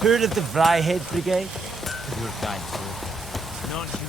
Heard of the Vryhead Brigade? Your kind, sir. Not you.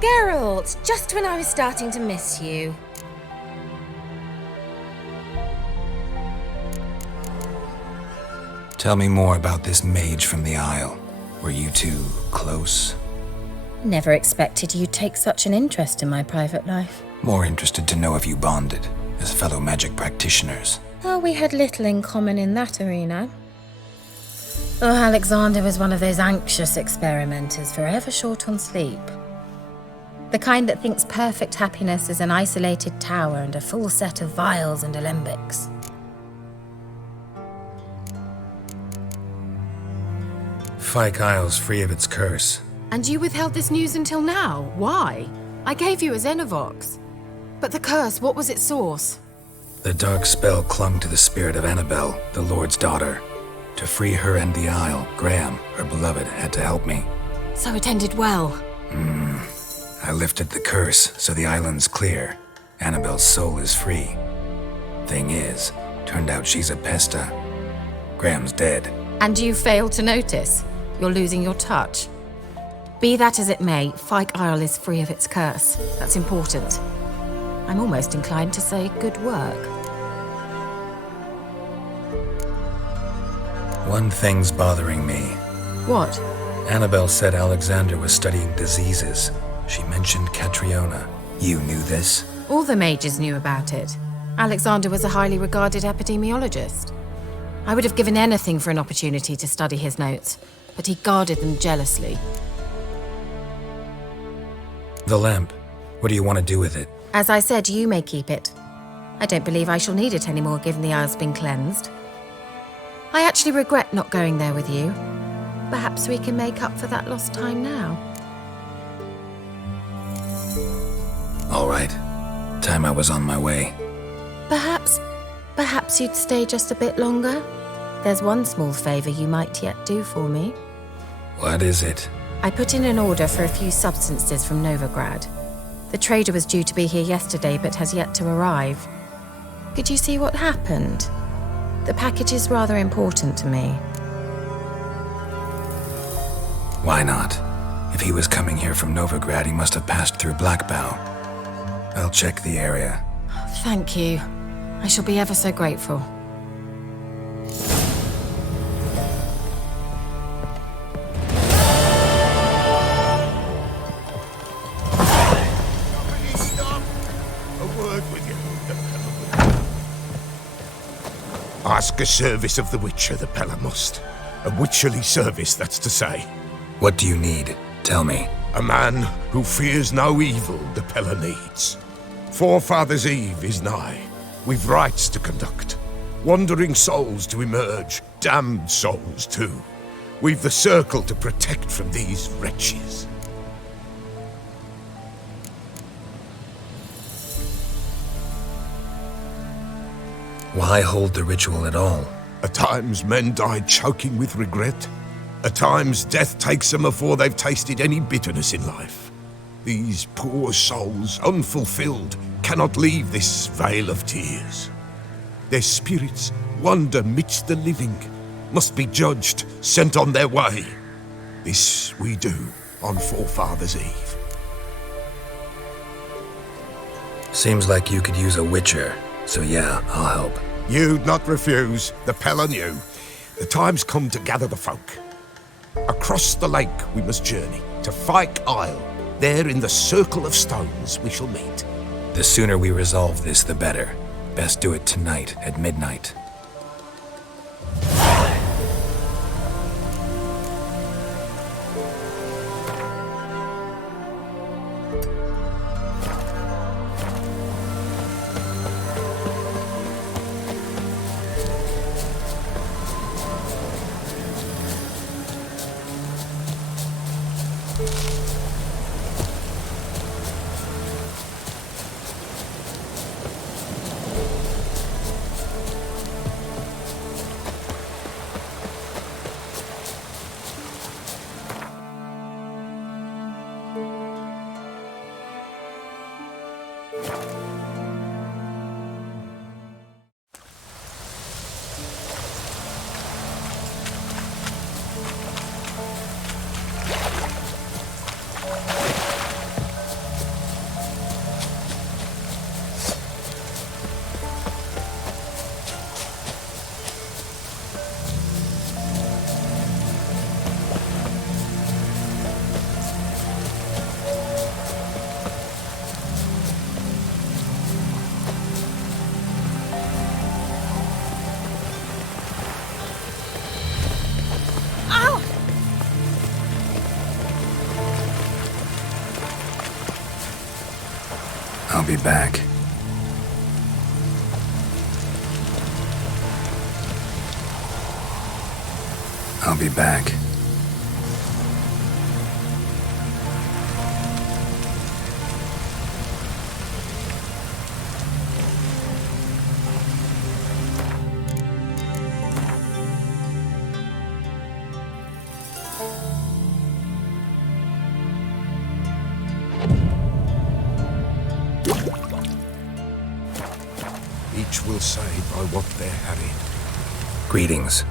Geralt, just when I was starting to miss you. Tell me more about this mage from the Isle. Were you two close? Never expected you'd take such an interest in my private life. More interested to know if you bonded, as fellow magic practitioners. Well, we had little in common in that arena. Oh, Alexander was one of those anxious experimenters, forever short on sleep. The kind that thinks perfect happiness is an isolated tower and a full set of vials and alembics. Fyke Isle's free of its curse. And you withheld this news until now? Why? I gave you a Xenovox. But the curse, what was its source? The dark spell clung to the spirit of Annabelle, the Lord's daughter. To free her and the Isle, Graham, her beloved, had to help me. So it ended well. I lifted the curse, so the island's clear. Annabelle's soul is free. Thing is, turned out she's a Pesta. Graham's dead. And you failed to notice? You're losing your touch. Be that as it may, Fyke Isle is free of its curse. That's important. I'm almost inclined to say good work. One thing's bothering me. What? Annabelle said Alexander was studying diseases. She mentioned Catriona. You knew this? All the mages knew about it. Alexander was a highly regarded epidemiologist. I would have given anything for an opportunity to study his notes, but he guarded them jealously. The lamp. What do you want to do with it? As I said, you may keep it. I don't believe I shall need it anymore, given the Isle's been cleansed. I actually regret not going there with you. Perhaps we can make up for that lost time now. All right. Time I was on my way. Perhaps you'd stay just a bit longer? There's one small favor you might yet do for me. What is it? I put in an order for a few substances from Novigrad. The trader was due to be here yesterday, but has yet to arrive. Could you see what happened? The package is rather important to me. Why not? If he was coming here from Novigrad, he must have passed through Blackbough. I'll check the area. Thank you. I shall be ever so grateful. Stop! A word with you. Ask a service of the Witcher, the Pella must. A witcherly service, that's to say. What do you need? Tell me. A man who fears no evil the Pella needs. Forefathers' Eve is nigh. We've rites to conduct. Wandering souls to emerge. Damned souls, too. We've the circle to protect from these wretches. Why hold the ritual at all? At times, men die choking with regret. At times, death takes them before they've tasted any bitterness in life. These poor souls, unfulfilled, cannot leave this vale of tears. Their spirits wander midst the living, must be judged, sent on their way. This we do on Forefathers' Eve. Seems like you could use a witcher, so yeah, I'll help. You'd not refuse, the Pella knew. The time's come to gather the folk. Across the lake we must journey, to Fyke Isle. There in the circle of stones we shall meet. The sooner we resolve this, the better. Best do it tonight at midnight. I'll be back. I'll be back. Each will say by what they're harried. Greetings.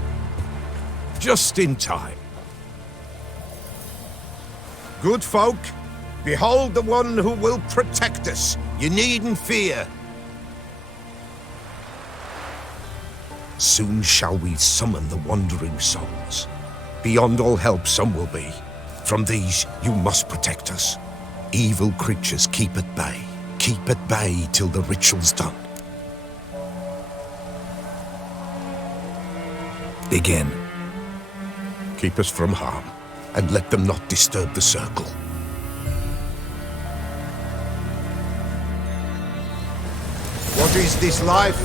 Just in time. Good folk, behold the one who will protect us. You needn't fear. Soon shall we summon the wandering souls. Beyond all help some will be. From these you must protect us. Evil creatures keep at bay. Keep at bay till the ritual's done. Begin. Keep us from harm, and let them not disturb the circle. What is this life?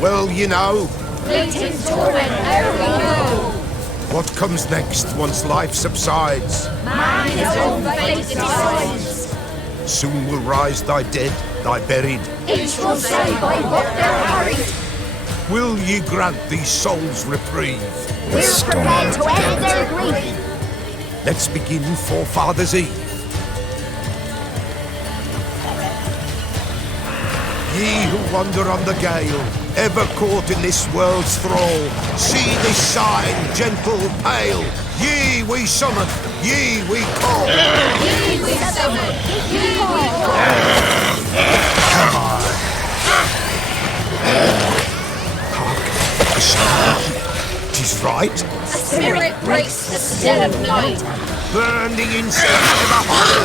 Well, you know. Fleeting torment, ere we know. What comes next once life subsides? Man his own fate decides. Soon will rise thy dead, thy buried. Each will say by what they're harried. Will ye grant these souls reprieve? The We're storm, prepared to damn end it. their grief. Let's begin Forefathers' Eve. Ye who wander on the gale, ever caught in this world's thrall, see this sign, gentle, pale. Ye we summon, ye we call. Ye we summon, ye we call. A sound. 'Tis right. A spirit breaks the still of night. Burn the insect to the heart.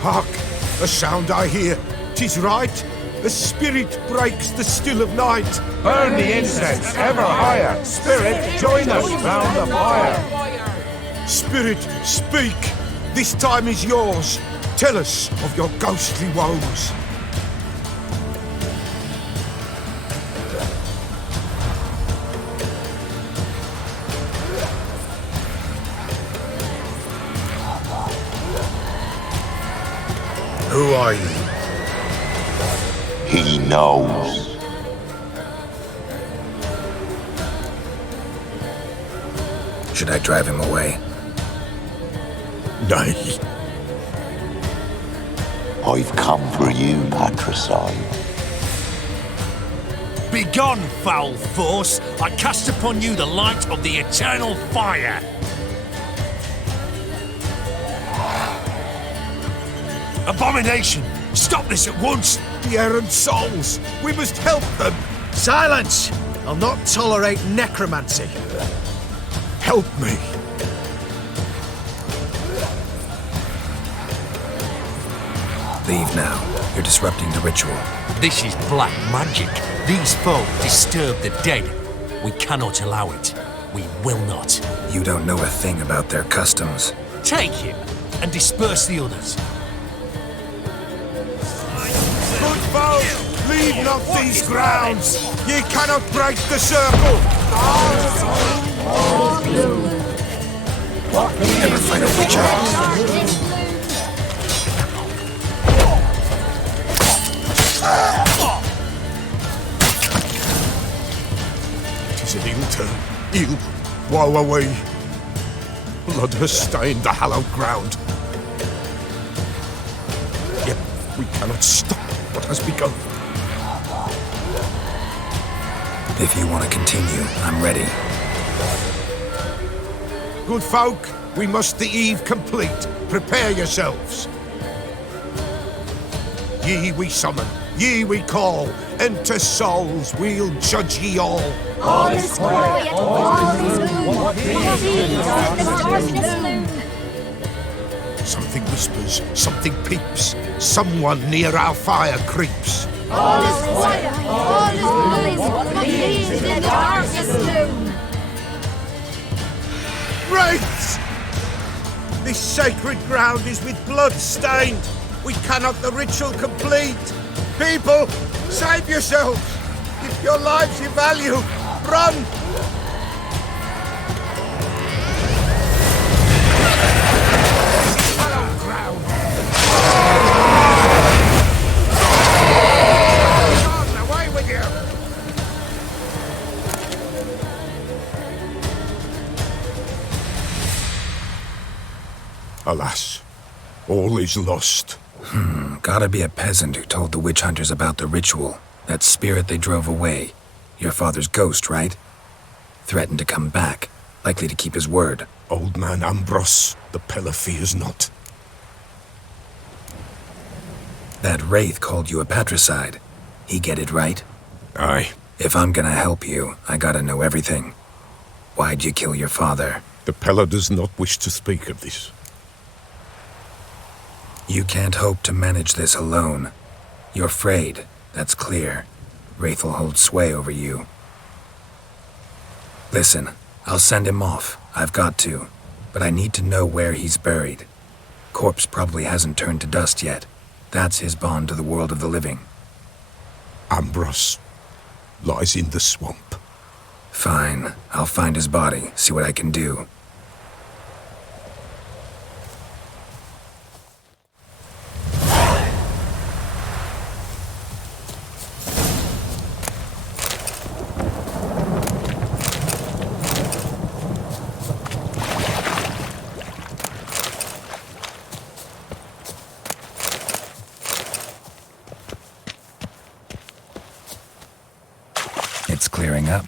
Hark! A sound I hear. 'Tis right. A spirit breaks the still of night. Burn the incense ever higher. Spirit, join us round the fire. Spirit, speak. This time is yours. Tell us of your ghostly woes. Who are you? He knows. Should I drive him away? Nay. I've come for you, Patricide. Begone, foul force! I cast upon you the light of the eternal fire! Abomination! Stop this at once! The errant souls! We must help them! Silence! I'll not tolerate necromancy. Help me! Leave now. You're disrupting the ritual. This is black magic. These folk disturb the dead. We cannot allow it. We will not. You don't know a thing about their customs. Take him and disperse the others. Good folk, leave not these grounds! Ye cannot break the circle! Never fight a witch out. Tis an ill turn. Ill. Woe away. Blood has stained the hallowed ground. Yet we cannot stop what has begun. If you want to continue, I'm ready. Good folk, we must the eve complete. Prepare yourselves. Ye we summon, ye we call. Enter souls, we'll judge ye all. All is quiet, all is gloom. In the darkness loom. Something whispers, something peeps. Someone near our fire creeps. All is quiet, all is gloom. In the darkness loom. Wraiths! This sacred ground is with blood stained. We cannot the ritual complete. People, save yourselves. If your lives you value, run! Hallowed ground. On, away with you! Alas, all is lost. Gotta be a peasant who told the witch hunters about the ritual. That spirit they drove away. Your father's ghost, right? Threatened to come back. Likely to keep his word. Old man Ambrose, the Pella fears not. That wraith called you a patricide. He get it right? Aye. If I'm gonna help you, I gotta know everything. Why'd you kill your father? The Pella does not wish to speak of this. You can't hope to manage this alone. You're afraid, that's clear. Wraith will hold sway over you. Listen, I'll send him off. I've got to. But I need to know where he's buried. Corpse probably hasn't turned to dust yet. That's his bond to the world of the living. Ambrose lies in the swamp. Fine. I'll find his body, see what I can do. It's clearing up.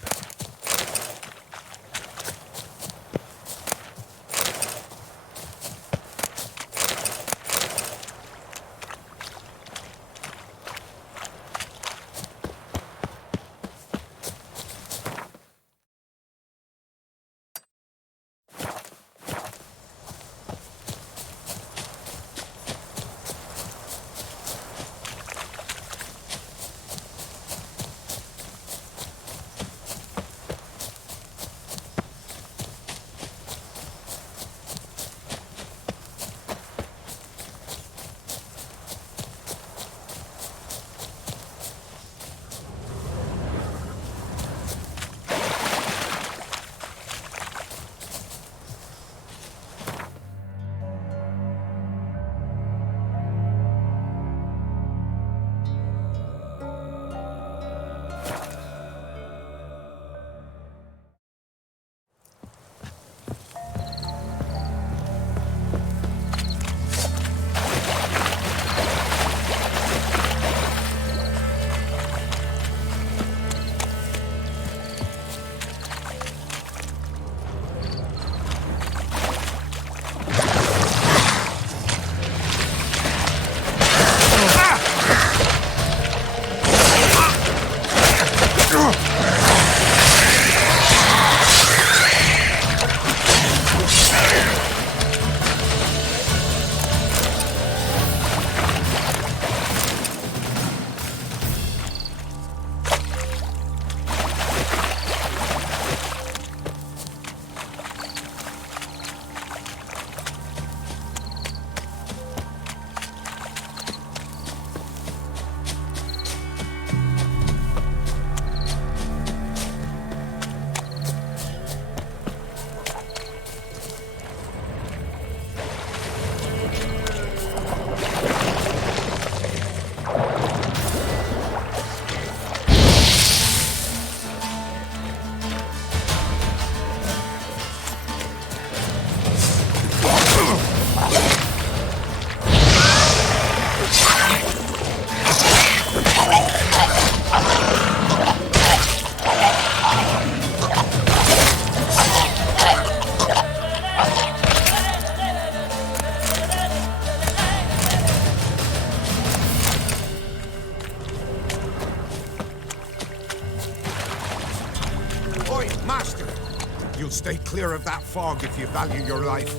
Stay clear of that fog if you value your life.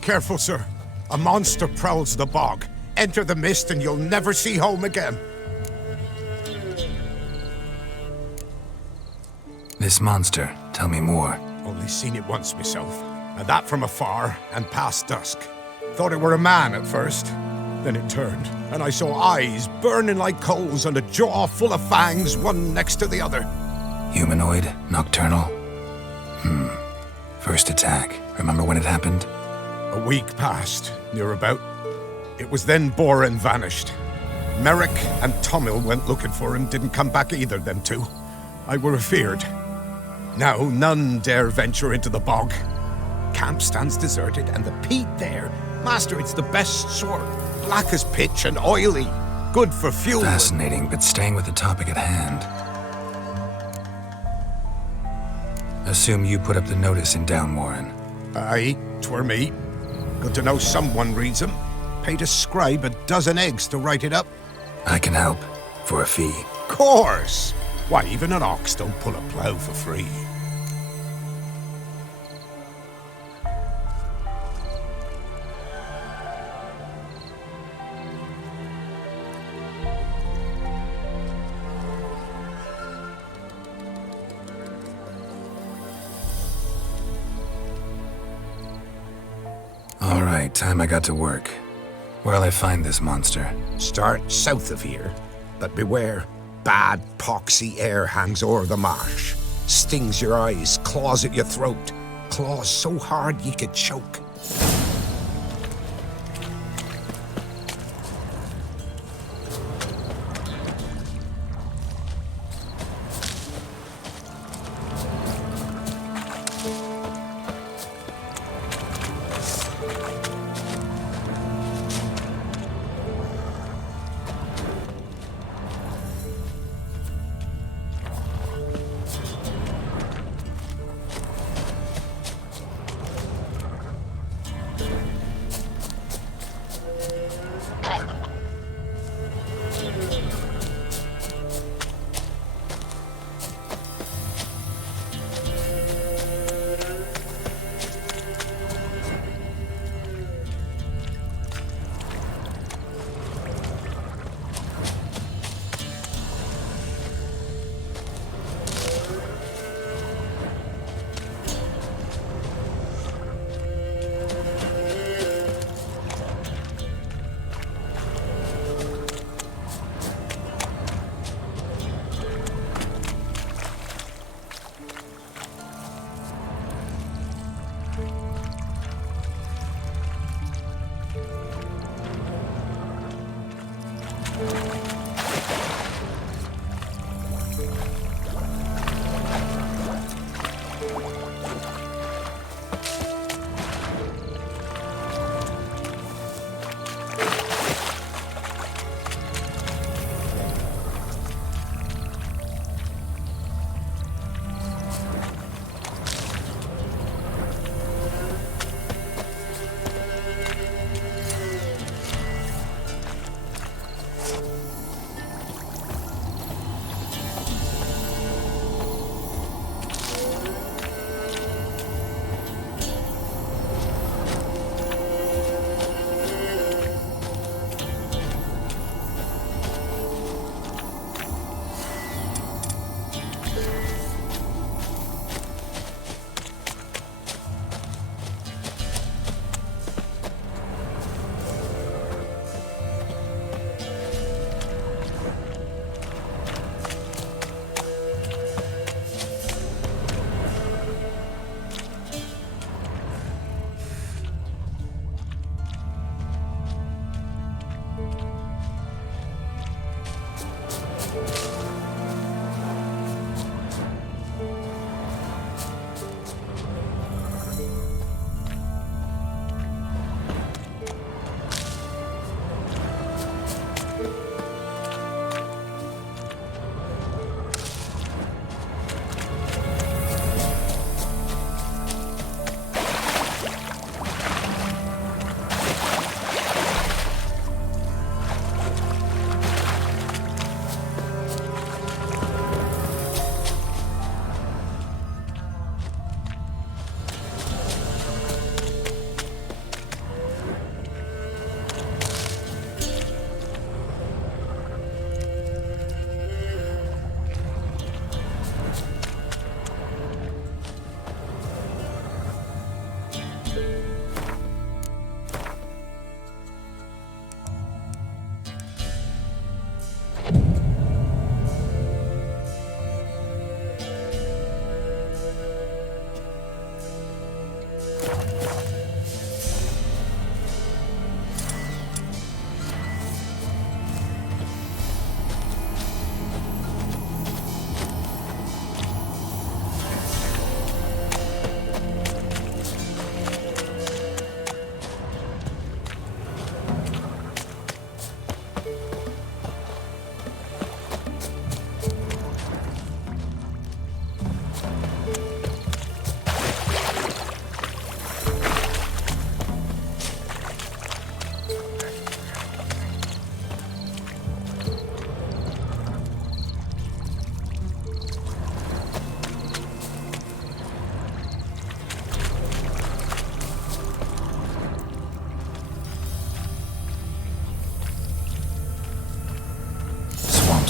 Careful, sir. A monster prowls the bog. Enter the mist and you'll never see home again. This monster, tell me more. Only seen it once myself, and that from afar and past dusk. Thought it were a man at first. Then it turned, and I saw eyes burning like coals and a jaw full of fangs, one next to the other. Humanoid? Nocturnal? First attack. Remember when it happened? A week passed, near about. It was then Boren vanished. Merrick and Tomil went looking for him, didn't come back either, them two. I were afeard. Now none dare venture into the bog. Camp stands deserted, and the peat there, master, it's the best sort. Black as pitch and oily. Good for fuel. Fascinating, but staying with the topic at hand. Assume you put up the notice in Downwarren. Aye, 'twere me. Good to know someone reads 'em. Paid a scribe a dozen eggs to write it up. I can help, for a fee. Course! Why, even an ox don't pull a plough for free. All right, time I got to work. Where'll I find this monster? Start south of here, but beware. Bad, poxy air hangs o'er the marsh. Stings your eyes, claws at your throat. Claws so hard ye could choke.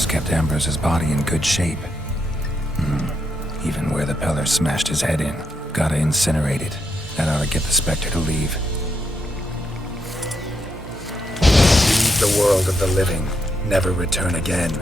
Kept Ambrose's body in good shape. Even where the Peller smashed his head in. Gotta incinerate it. That ought to get the Spectre to leave. Leave the world of the living. Never return again.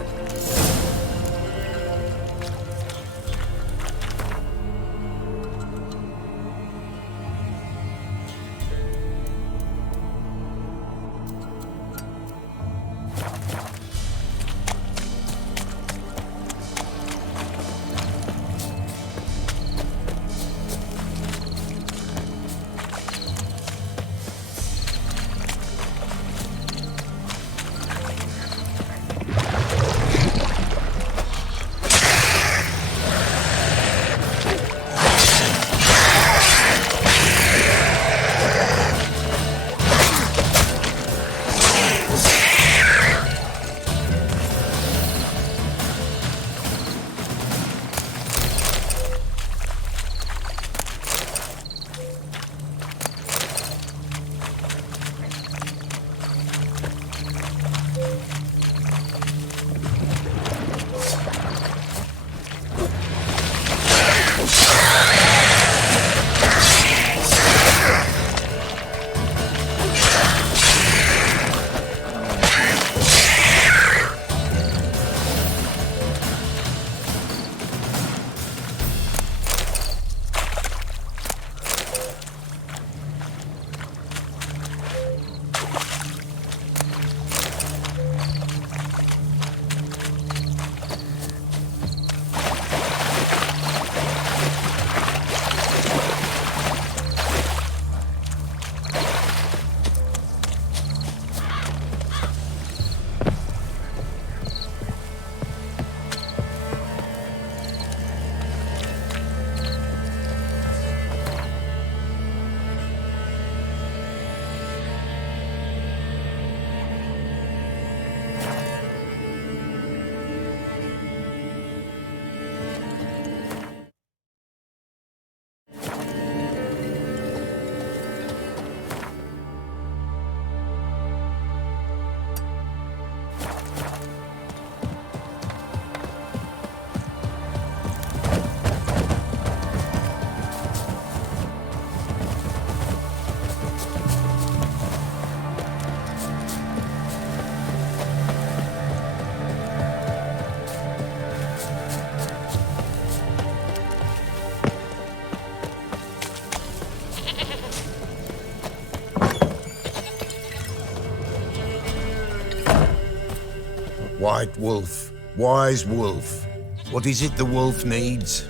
White Wolf, wise wolf. What is it the wolf needs?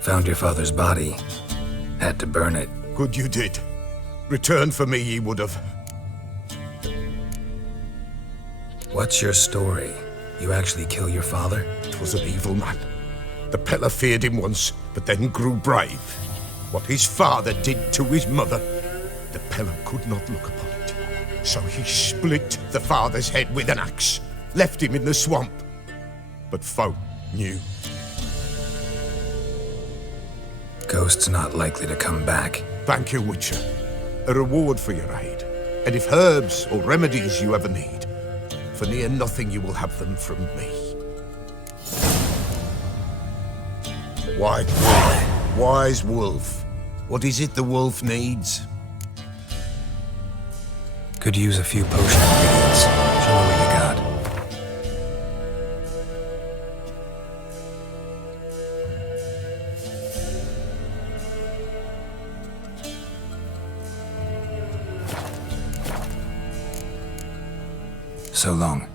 Found your father's body. Had to burn it. Good you did. Return for me ye would have. What's your story? You actually kill your father? 'Twas an evil man. The Peller feared him once, but then grew brave. What his father did to his mother, the Peller could not look upon it. So he split the father's head with an axe, left him in the swamp. But folk knew. Ghost's not likely to come back. Thank you, Witcher. A reward for your aid. And if herbs or remedies you ever need, for near nothing you will have them from me. White Wolf, wise wolf. What is it the wolf needs? Could use a few potion ingredients. Show me what you got. So long.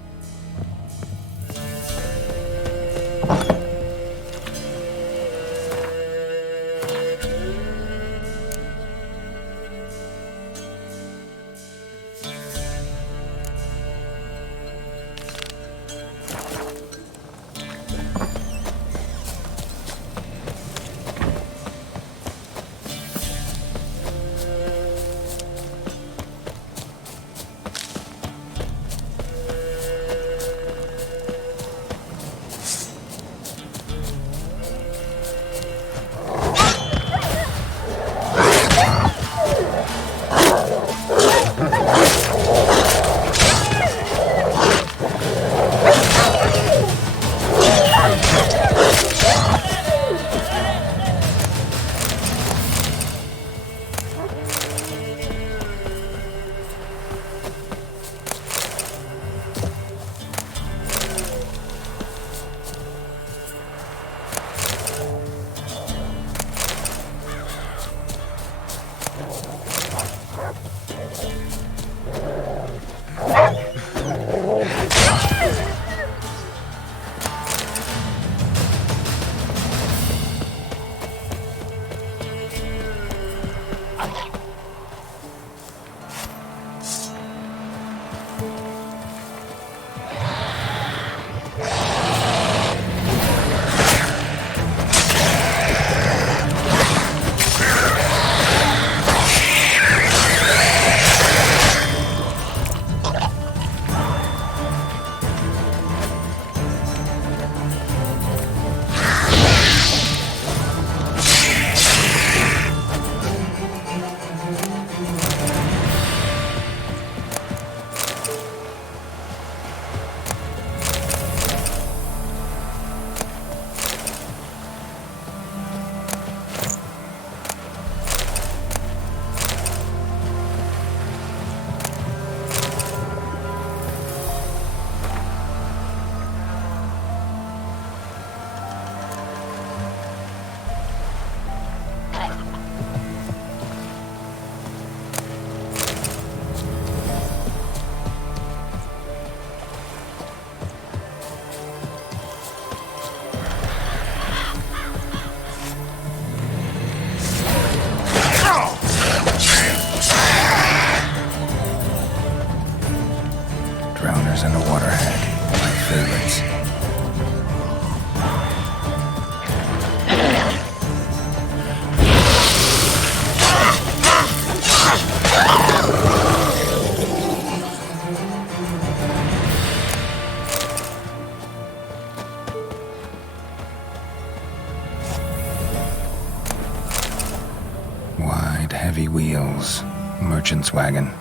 Drowners and a water hag, my favorites. Wide, heavy wheels, merchant's wagon.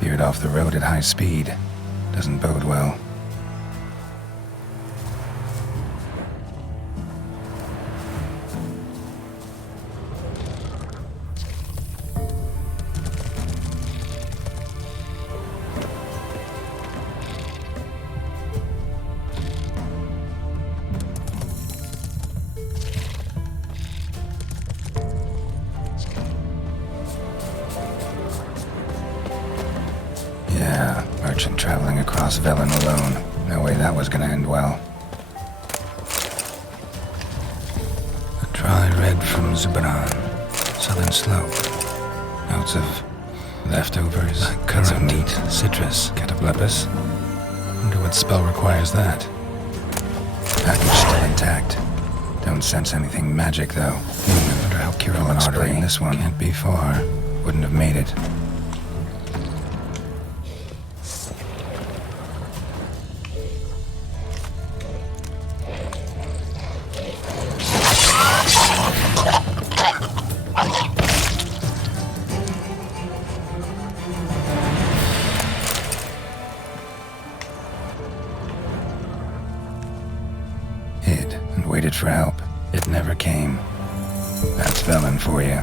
Veered off the road at high speed. Doesn't bode well. Yeah, merchant traveling across Velen alone. No way that was gonna end well. Food from Zubaran. Southern slope. Notes of leftovers, currant meat, citrus, cataplepis. Wonder what spell requires that. Package still intact. Don't sense anything magic, though. Wonder how Kirill and artery this one can't be far. Wouldn't have made it. Hid and waited for help. It never came. That's Velen for you.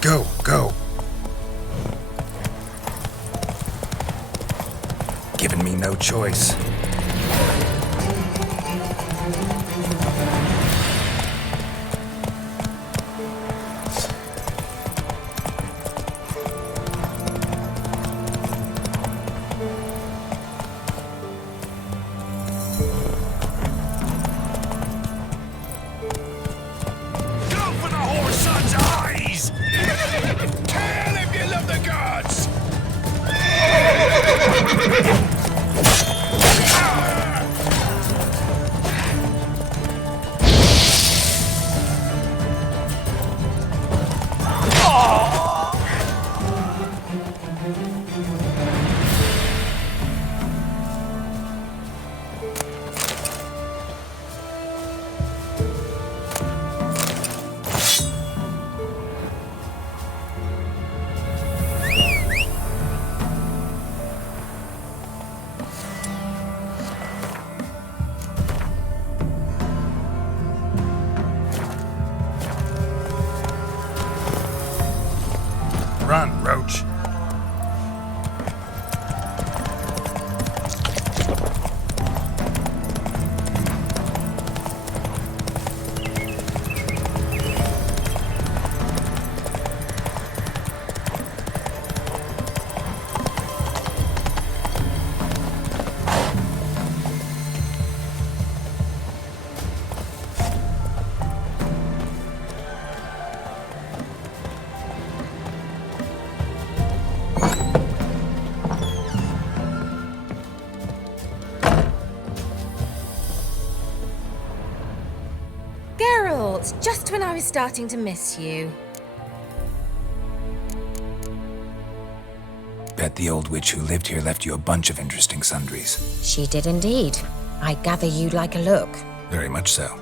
Go, go. Giving me no choice. fault, just when I was starting to miss you. Bet the old witch who lived here left you a bunch of interesting sundries. She did indeed. I gather you'd like a look. Very much so.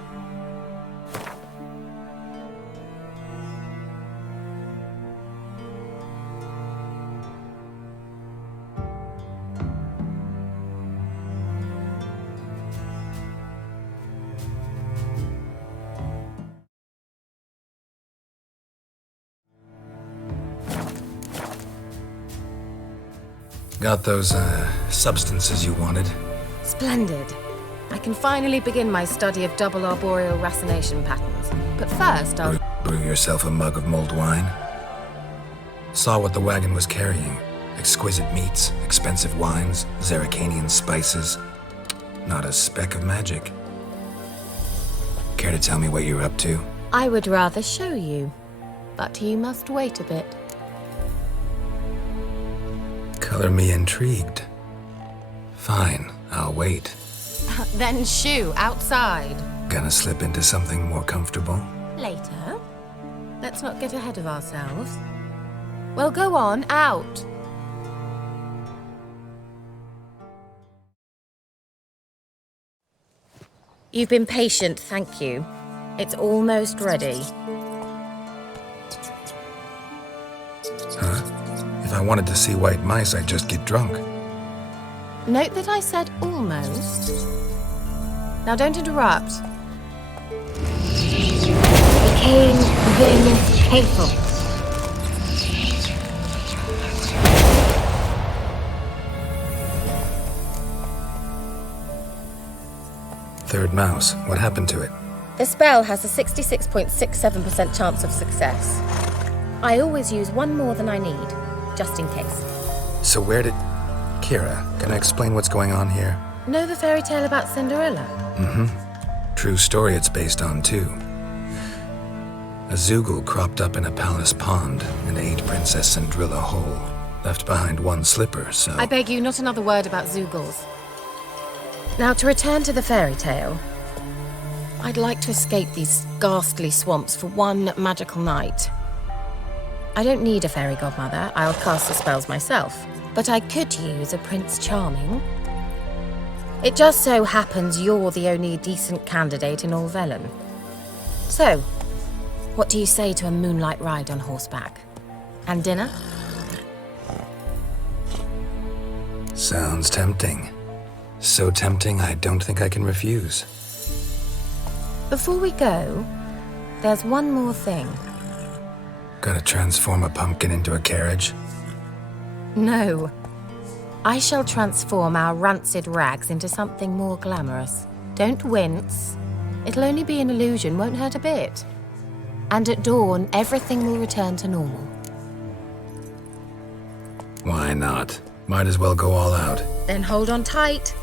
Got those, substances you wanted? Splendid. I can finally begin my study of double arboreal racination patterns. But first, I'll... Brew yourself a mug of mulled wine? Saw what the wagon was carrying. Exquisite meats, expensive wines, Zerrikanian spices. Not a speck of magic. Care to tell me what you're up to? I would rather show you. But you must wait a bit. Color me intrigued. Fine, I'll wait. Then shoo, outside. Gonna slip into something more comfortable? Later. Let's not get ahead of ourselves. Well, go on, out. You've been patient, thank you. It's almost ready. Huh? If I wanted to see white mice, I'd just get drunk. Note that I said almost. Now don't interrupt. Became very painful. Third mouse, what happened to it? The spell has a 66.67% chance of success. I always use one more than I need, just in case. So where did... Kira, can I explain what's going on here? Know the fairy tale about Cinderella? Mm-hmm. True story it's based on, too. A Zoogle cropped up in a palace pond and ate Princess Cinderella whole. Left behind one slipper, so... I beg you, not another word about Zoogles. Now, to return to the fairy tale. I'd like to escape these ghastly swamps for one magical night. I don't need a fairy godmother. I'll cast the spells myself. But I could use a Prince Charming. It just so happens you're the only decent candidate in all Velen. So, what do you say to a moonlight ride on horseback? And dinner? Sounds tempting. So tempting, I don't think I can refuse. Before we go, there's one more thing. Gotta transform a pumpkin into a carriage? No. I shall transform our rancid rags into something more glamorous. Don't wince. It'll only be an illusion, won't hurt a bit. And at dawn, everything will return to normal. Why not? Might as well go all out. Then hold on tight.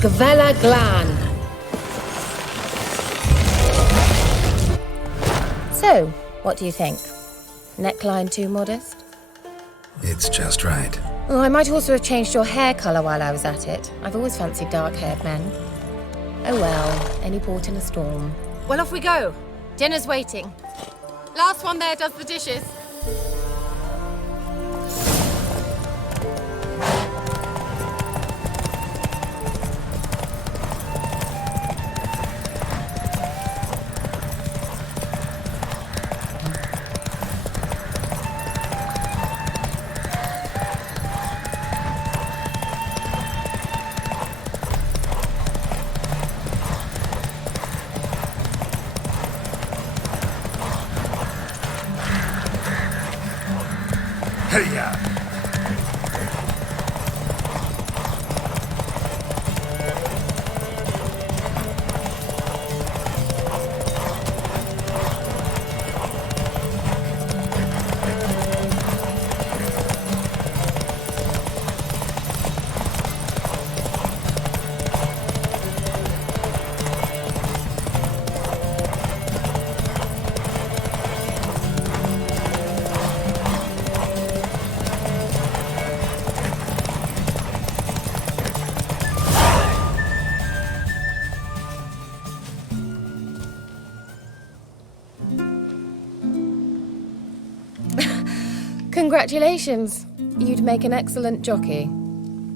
Gavella Glan. So, what do you think? Neckline too modest? It's just right. Oh, I might also have changed your hair colour while I was at it. I've always fancied dark-haired men. Oh well, any port in a storm. Well, off we go. Dinner's waiting. Last one there does the dishes. Hey-ya! Congratulations. You'd make an excellent jockey.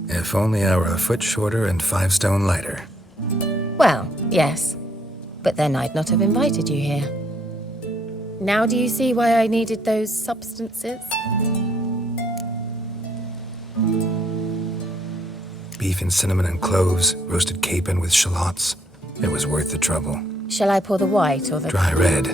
If only I were a foot shorter and 5 stone lighter. Well, yes. But then I'd not have invited you here. Now do you see why I needed those substances? Beef and cinnamon and cloves, roasted capon with shallots. It was worth the trouble. Shall I pour the white or the... Dry red,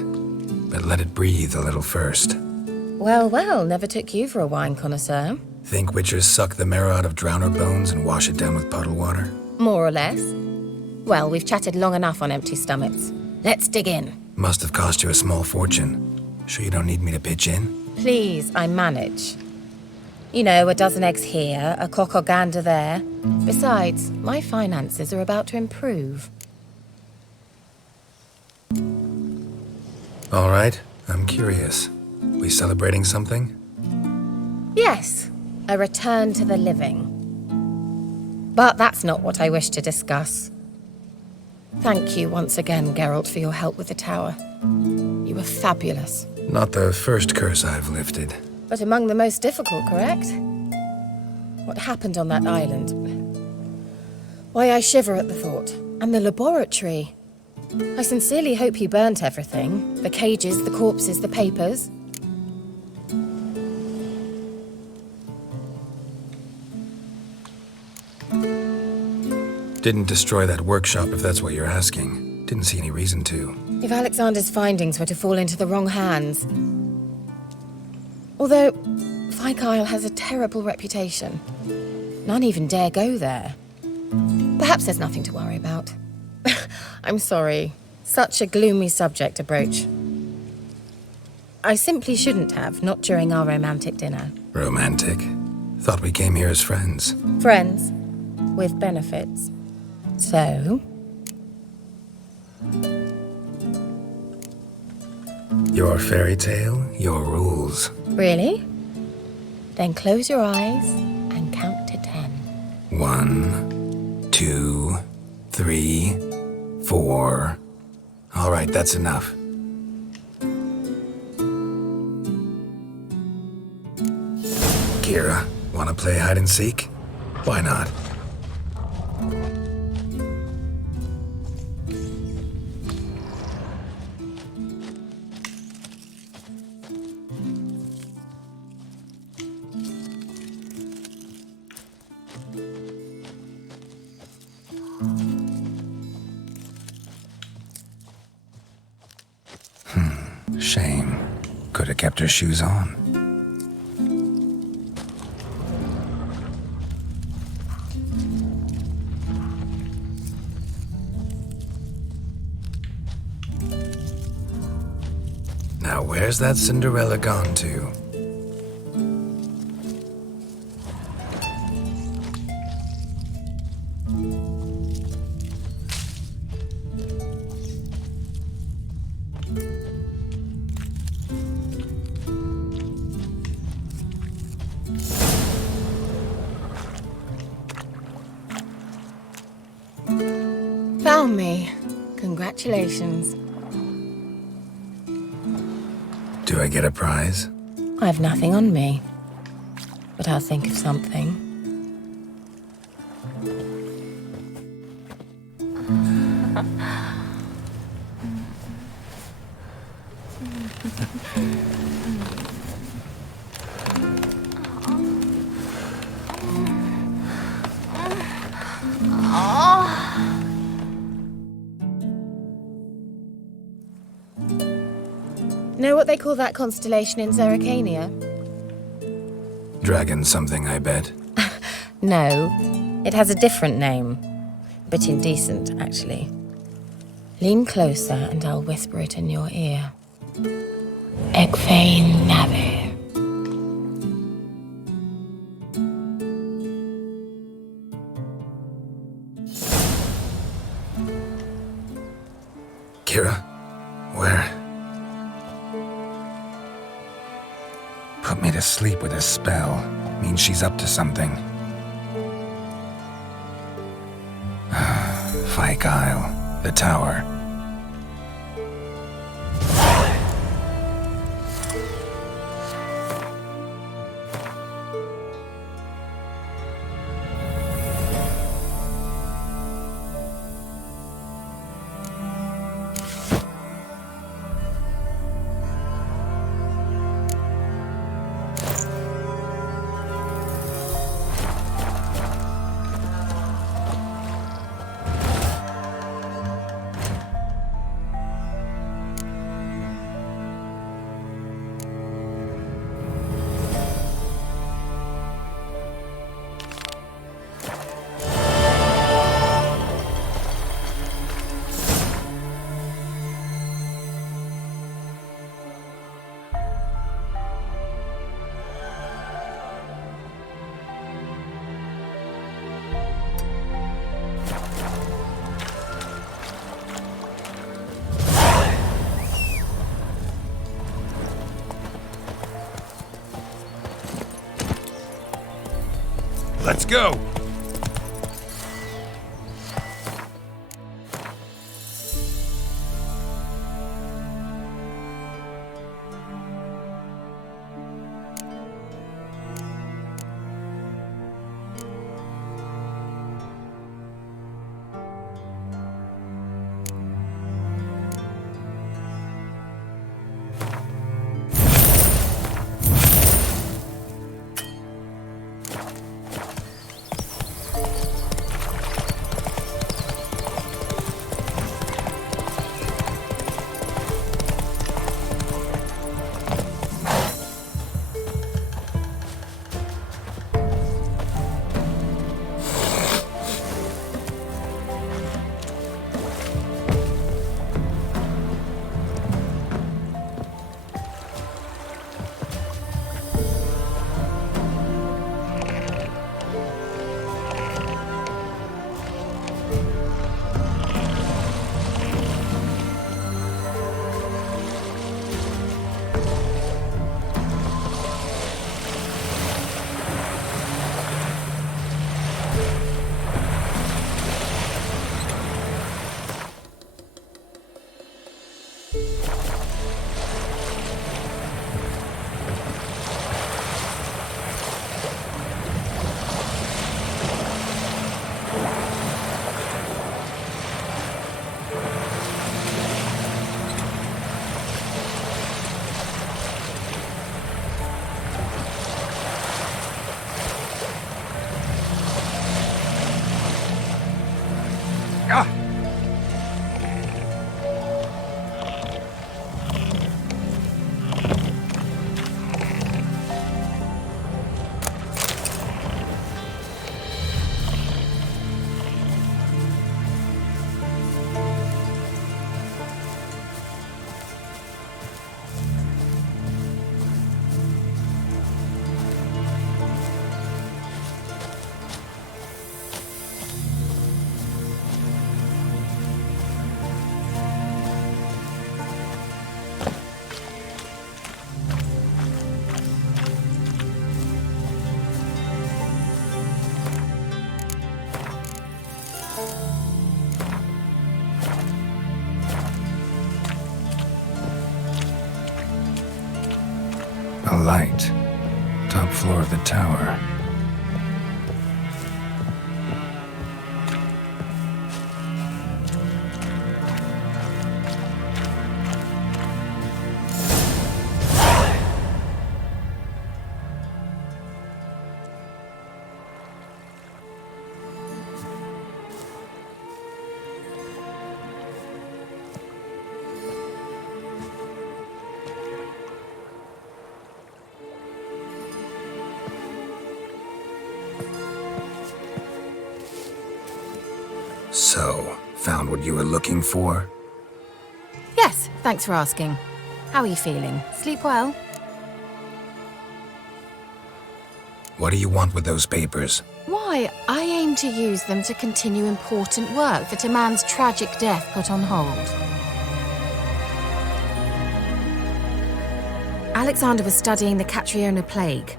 but let it breathe a little first. Well, well, never took you for a wine connoisseur. Think witchers suck the marrow out of drowner bones and wash it down with puddle water? More or less. Well, we've chatted long enough on empty stomachs. Let's dig in. Must have cost you a small fortune. Sure you don't need me to pitch in? Please, I manage. You know, a dozen eggs here, a cock or gander there. Besides, my finances are about to improve. All right, I'm curious. We celebrating something? Yes, a return to the living. But that's not what I wish to discuss. Thank you once again, Geralt, for your help with the tower. You were fabulous. Not the first curse I've lifted. But among the most difficult, correct? What happened on that island? Why, I shiver at the thought. And the laboratory. I sincerely hope you burnt everything. The cages, the corpses, the papers. Didn't destroy that workshop, if that's what you're asking. Didn't see any reason to. If Alexander's findings were to fall into the wrong hands. Although, Fyke Isle has a terrible reputation. None even dare go there. Perhaps there's nothing to worry about. I'm sorry. Such a gloomy subject to broach. I simply shouldn't have, not during our romantic dinner. Romantic? Thought we came here as friends. Friends. With benefits. So? Your fairy tale, your rules. Really? Then close your eyes and count to 10. 1, 2, 3, 4. All right, that's enough. Kira, wanna play hide and seek? Why not? Shame. Could have kept her shoes on. Now where's that Cinderella gone to? Found me. Congratulations. Do I get a prize? I've nothing on me. But I'll think of something. Know what they call that constellation in Zerrikania? Dragon something, I bet. No, it has a different name. A bit indecent, actually. Lean closer and I'll whisper it in your ear. Egfain Nave. Kira? Where? Put me to sleep with a spell. Means she's up to something. Fyke Isle. The tower. Let's go! A light. Top floor of the tower. So, found what you were looking for? Yes, thanks for asking. How are you feeling? Sleep well? What do you want with those papers? Why, I aim to use them to continue important work that a man's tragic death put on hold. Alexander was studying the Catriona plague.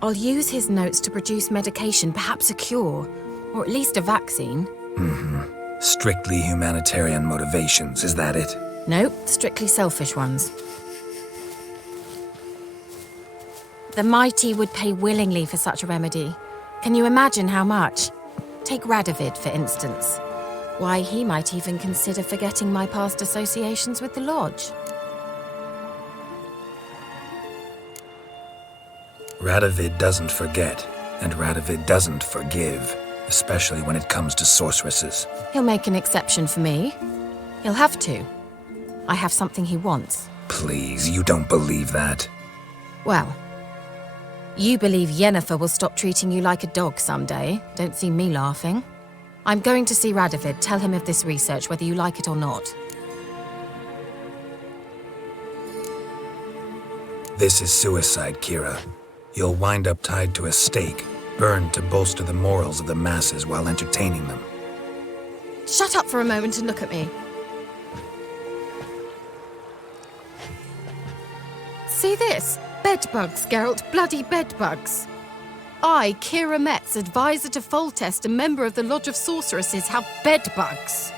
I'll use his notes to produce medication, perhaps a cure, or at least a vaccine. Strictly humanitarian motivations, is that it? Nope, strictly selfish ones. The mighty would pay willingly for such a remedy. Can you imagine how much? Take Radovid, for instance. Why, he might even consider forgetting my past associations with the Lodge. Radovid doesn't forget, and Radovid doesn't forgive, especially when it comes to sorceresses. He'll make an exception for me. He'll have to. I have something he wants. Please, you don't believe that. Well, you believe Yennefer will stop treating you like a dog someday. Don't see me laughing. I'm going to see Radovid, tell him of this research, whether you like it or not. This is suicide, Kira. You'll wind up tied to a stake, burned to bolster the morals of the masses while entertaining them. Shut up for a moment and look at me. See this? Bedbugs, Geralt. Bloody bedbugs. I, Kira Metz, advisor to Foltest and member of the Lodge of Sorceresses, have bedbugs.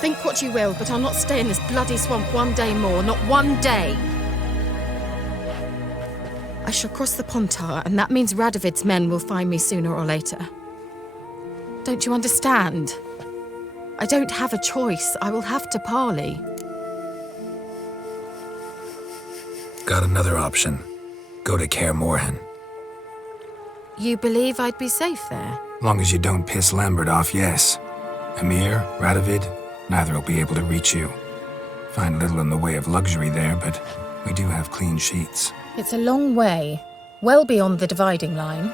Think what you will, but I'll not stay in this bloody swamp one day more, not one day. I shall cross the Pontar, and that means Radovid's men will find me sooner or later. Don't you understand? I don't have a choice. I will have to parley. Got another option. Go to Kaer Morhen. You believe I'd be safe there? Long as you don't piss Lambert off, yes. Emir, Radovid, neither will be able to reach you. Find little in the way of luxury there, but we do have clean sheets. It's a long way, well beyond the dividing line.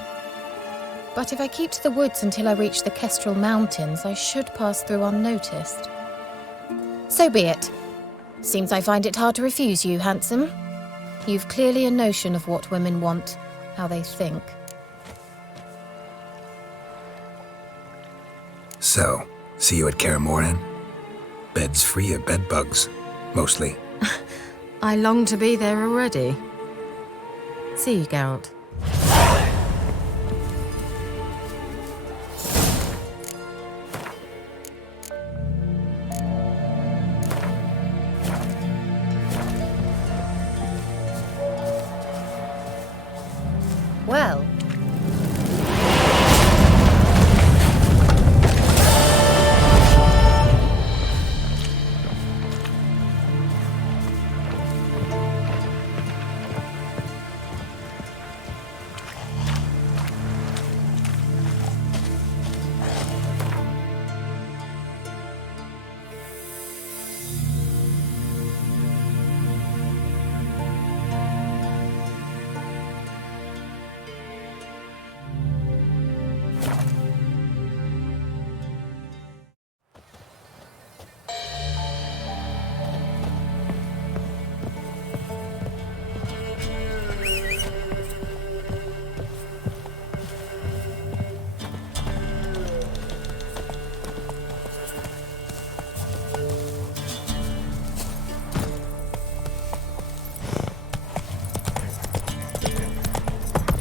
But if I keep to the woods until I reach the Kestrel Mountains, I should pass through unnoticed. So be it. Seems I find it hard to refuse you, handsome. You've clearly a notion of what women want, how they think. So, see you at Kaer Morhen? Beds free of bedbugs, mostly. I long to be there already. See you, Geralt. Well,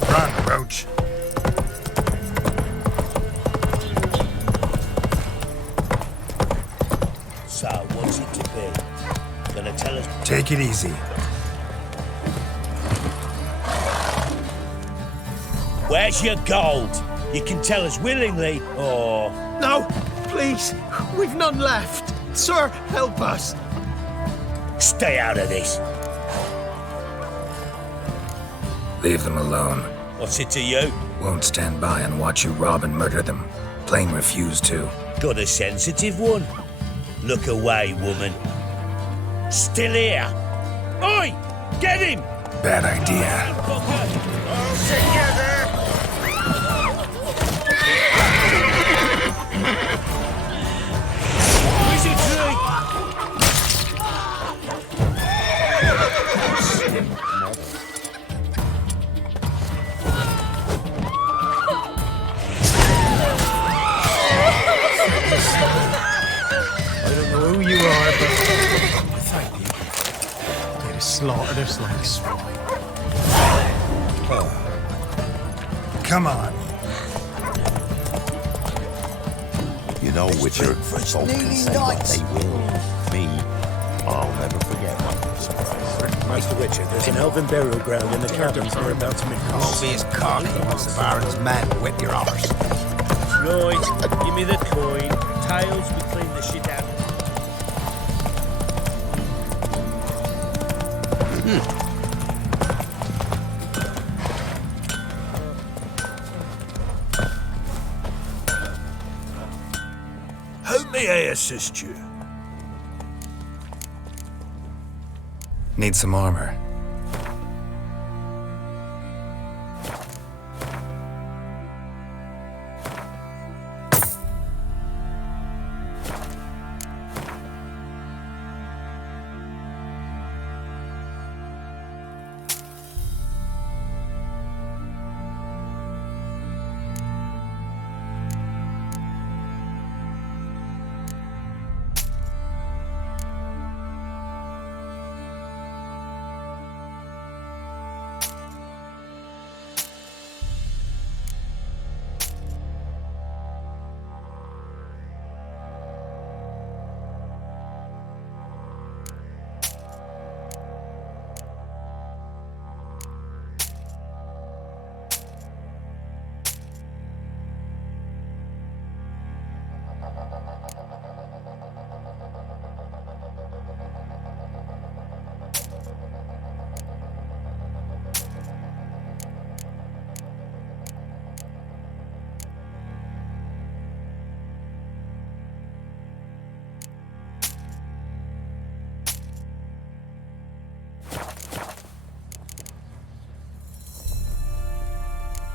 Run, Roach. So, what's it to be? Gonna tell us? Take it easy. Where's your gold? You can tell us willingly, or... No, please. We've none left. Sir, help us. Stay out of this. Leave them alone. What's it to you? Won't stand by and watch you rob and murder them. Plain refuse to. Got a sensitive one? Look away, woman. Still here. Oi! Get him! Bad idea. Together! Wizardry! I don't know who you are, but thank you. They'd have slaughtered us like swine. Come on. You know, Witcher, folk can say what they will. Me, I'll never forget one. Master Witcher, there's an elven burial ground in the caverns we're about to make. Won't be as cocky once the Baron's men whip your arse. Right, give me the coin. Tails, we clean the shit out. How may I assist you? Need some armor.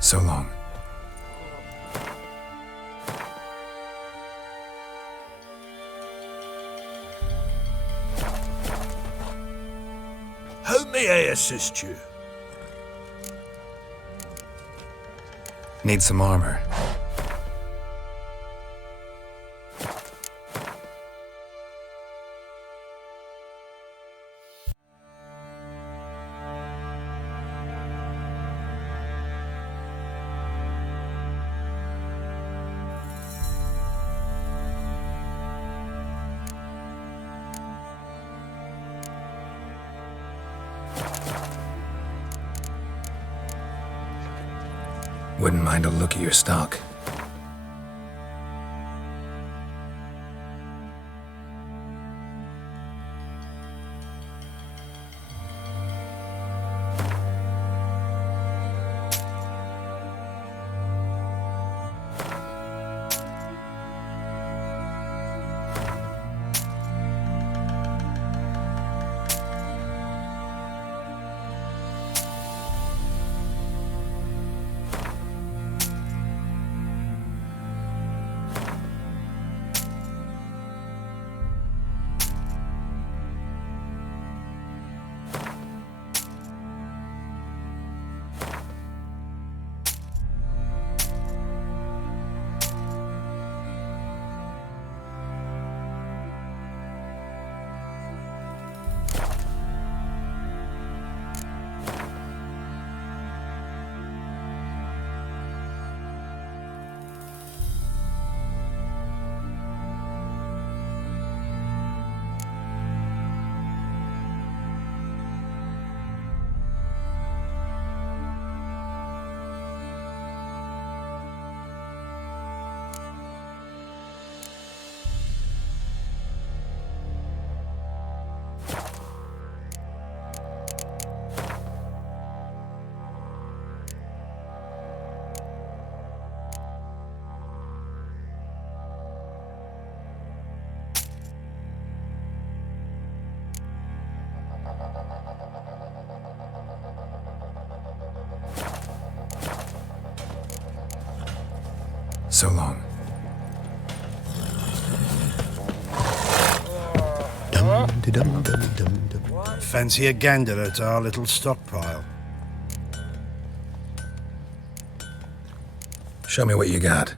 So long. How may I assist you? Need some armor. Wouldn't mind a look at your stock. So long. Fancy a gander at our little stockpile? Show me what you got.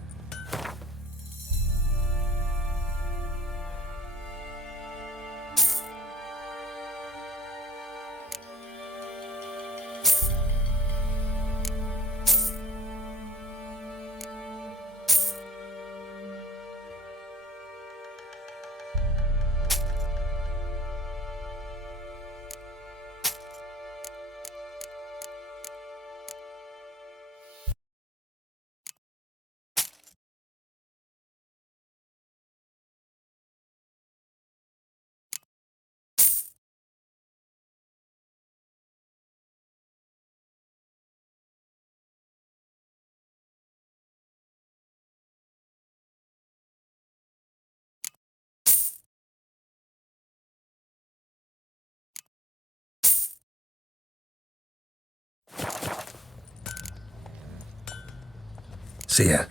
See ya.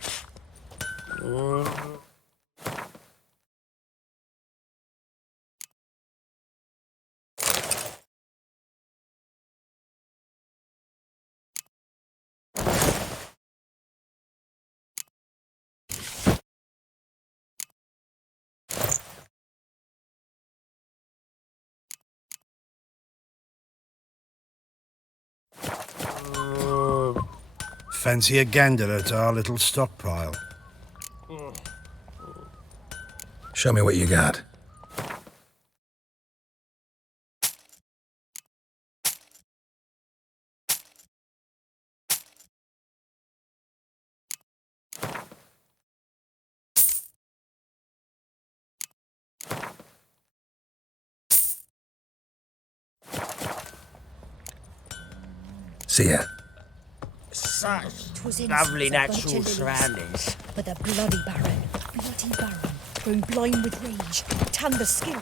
Fancy a gander at our little stockpile? Show me what you got. See ya. Such lovely natural surroundings. But the bloody Baron, grown blind with rage, tanned the skin.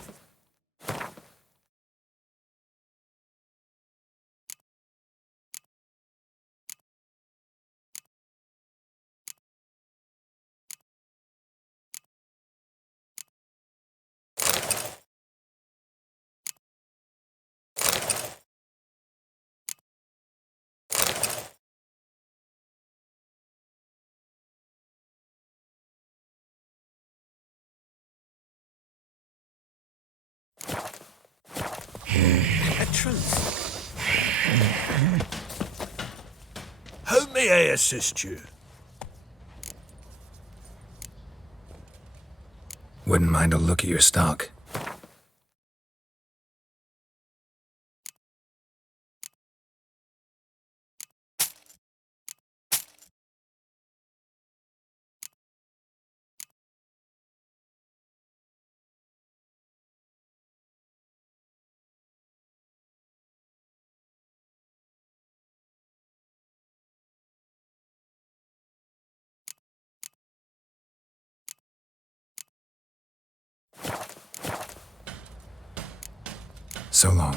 truth. How may I assist you? Wouldn't mind a look at your stock. So long.